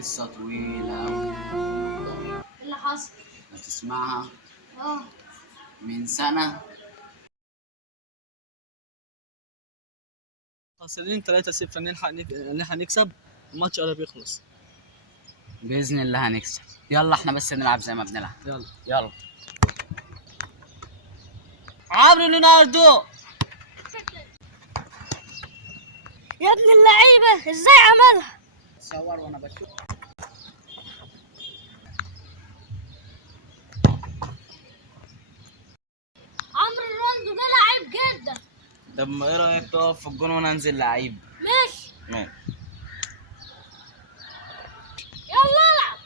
قصة طويلة أوي. إيه اللي حصل؟ هتسمعها اه. من سنة. خسرانين 3-0 نلحق نكسب الماتش قرب يخلص. بإذن الله هنكسب. يلا احنا بس نلعب زي ما بنلعب. يلا عمرو ليوناردو يا ابن اللعيبة ازاي عملها؟ صور وانا بشوف. عمرو رونالدو ده لعيب جدا. طب ايه رأيك تقف في الجون وانا انزل لعيب؟ ماشي. ماشي. يلا العب.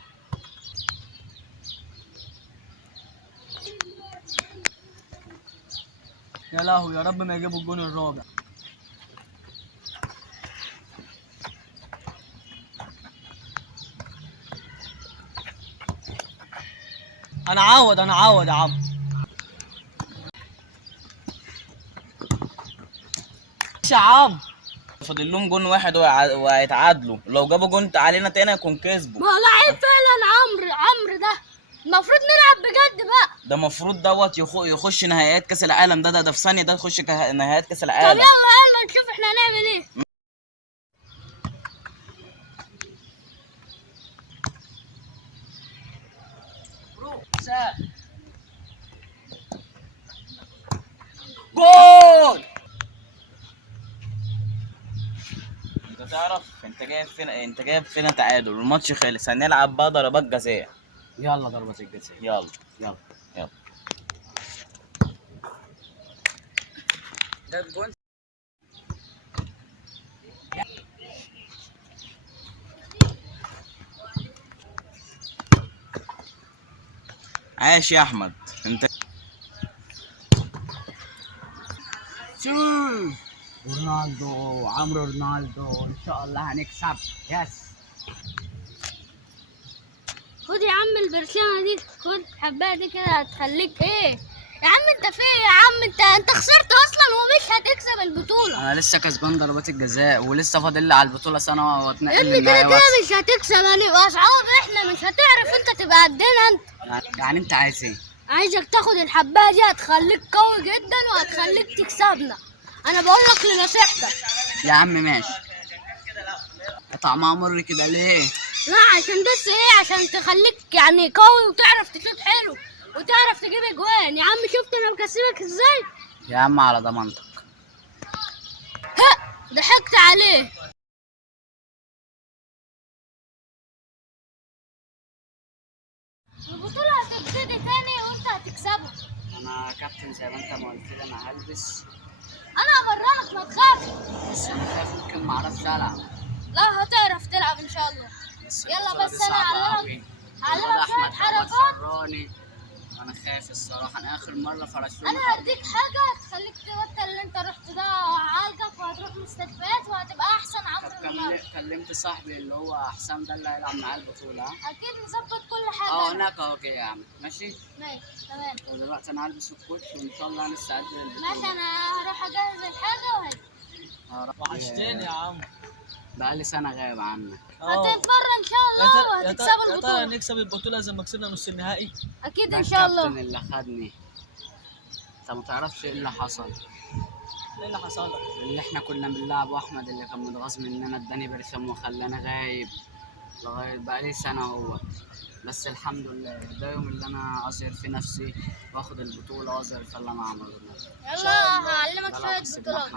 يا لهوي، يا رب ما يجيبوا الجون الرابع. انا عوض يا عم. يا عم فاضل لهم جون واحد وهيتعادلوا، لو جابوا جون علينا تاني هيكون كسبوا. ما هو لعيب فعلا عمرو ده. المفروض نلعب بجد بقى. ده المفروض دوت يخش نهائيات كاس العالم. ده في ثانيه ده يخش نهائيات كاس طب العالم. يلا ما نشوف احنا هنعمل ايه. جول. انت تعرف انت جايب فينا تعادل والماتش خلص. هنلعب بقى ضربات جزاء. يلا ضربات الجزاء. يلا. ده الجون. عاش يا احمد. انت رونالدو، عمرو رونالدو، ان شاء الله هنكسب. يس. خد يا عم البرشامة دي، خد حبايه دي كده هتخليك ايه. يا عم انت فين يا عم؟ انت خسرت اصلا ومش هتكسب البطولة. انا لسه كسبان ضربات الجزاء ولسه فاضل لي على البطوله سنه واتنقل اللي كده للنهائي كده مش هتكسب، هنبقى اصحاب احنا، مش هتعرف انت تبقى قدنا انت. يعني انت عايز ايه؟ عايزك تاخد الحبايه دي، هتخليك قوي جدا وهتخليك تكسبنا. انا بقول لك لنصيحتك. يا عم ماشي. طعمها مر كده ليه؟ لا عشان بس ايه، عشان تخليك يعني قوي وتعرف تشوط حلو وتعرف تجيب اجوان. يا عم شفت انا مكسبك ازاي؟ يا عم على ضمانتك. ها ضحكت عليه. البطولة هتبتدي تاني وانت هتكسبه. انا كابتن زي ما انت ما قلت لي. انا هلبس. انا همرنك ما تخافش. بس انا خايف ممكن ما اعرفش العب. لا هتعرف تلعب ان شاء الله. يلا بس انا هعلمك شوية حركات. انا خايف الصراحه. انا اخر مره فرشوني. انا هديك حاجة هتخليك تبطل اللي انت رحت ده عالجك، وهتروح مستشفيات وهتبقى احسن عمرو. كلمت صاحبي اللي هو حسام ده اللي هيلعب معايا البطوله. اكيد نظبط كل حاجة. هناك اهو كده يا عم. ماشي تمام. دلوقتي انا هلبس الكوتش وان شاء الله هنستعد للبطوله. ماشي انا هروح اجهز الحاجة وهجي. وحشتني يا عم. بقالي سنه غايب عنك. هتتمرن ان شاء الله وهتكسبوا يا البطولة. ترى نكسب البطولة زي ما كسبنا نص النهائي؟ اكيد ان شاء الله. الكابتن اللي خدني. انت ما تعرفش ايه اللي حصل. ايه اللي حصل لك؟ اللي احنا كنا بنلعب واحمد اللي كان متغاظ مننا اداني برسم وخلاني غايب لغايه بقالي سنه اهوت. بس الحمد لله ده يوم اللي انا اظهر فيه نفسي واخد البطوله واظهر في اللي انا عمله. يلا هعلمك شوية بطولات.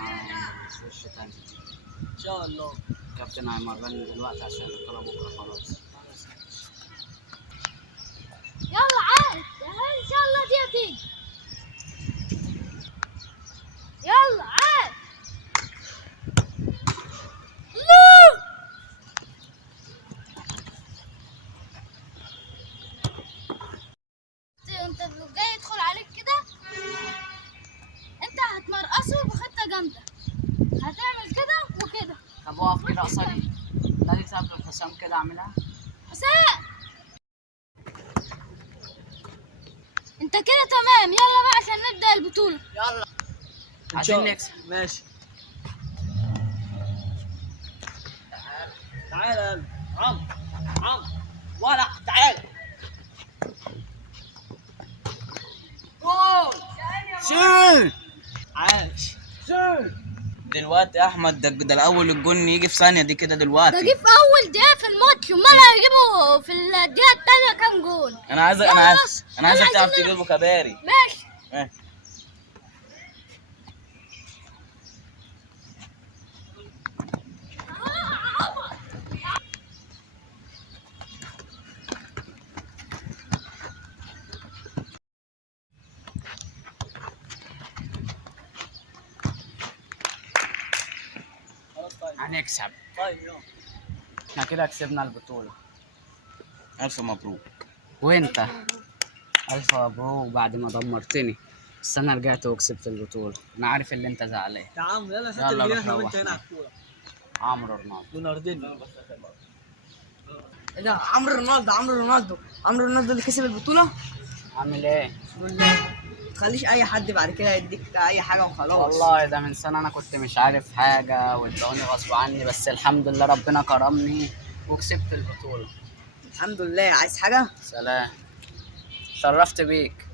ان شاء الله. الكابتن هيمرني دلوقتي عشان البطوله بكره خلاص. يلا عاد ان شاء الله دي هتيجي. يلا عاد. انت جاي يدخل عليك كده، انت هتمرقصه بخطه جامده. هتعمل كده وكده. طب اقف كده قصادي. نادي سقف الحسام كده اعملها. حسام انت كده تمام. يلا بقى عشان نبدأ البطولة. يلا عشان نكسب. ماشي. تعال يا عم. عم ولا تعال. جول. شيل عاش. دلوقتي يا احمد ده الاول الجون يجي في ثانيه دي كده ده دلوقتي. جه في اول دقيقه في الماتش، امال هيجيبوا في الدقيقه الثانيه كام جول؟ انا عايز يلا انا بس. عايز انا عايزك يلا تعرف عايزين تجيبه كباري. ماشي. إيه. خلاص طيب. هنكسب. طيب يلا. احنا كده كسبنا البطولة. ألف مبروك. وأنت ألف مبروك بعد ما دمرتني، بس أنا رجعت وكسبت البطولة. أنا عارف اللي أنت زعلان. يا عم يلا شوف يلا اللي روح احنا وانت روح. هنا على الكوره. عمرو رونالدو. رونالدينيو. ايه ده؟ عمرو رونالدو اللي كسب البطولة. عامل إيه؟ متخليش اي حد بعد كده يديك اي حاجة وخلاص. والله ده من سنة أنا كنت مش عارف حاجة وادوني غصب عني، بس الحمد لله ربنا كرمني وكسبت البطولة. الحمد لله. عايز حاجة؟ سلام. شرفت بيك.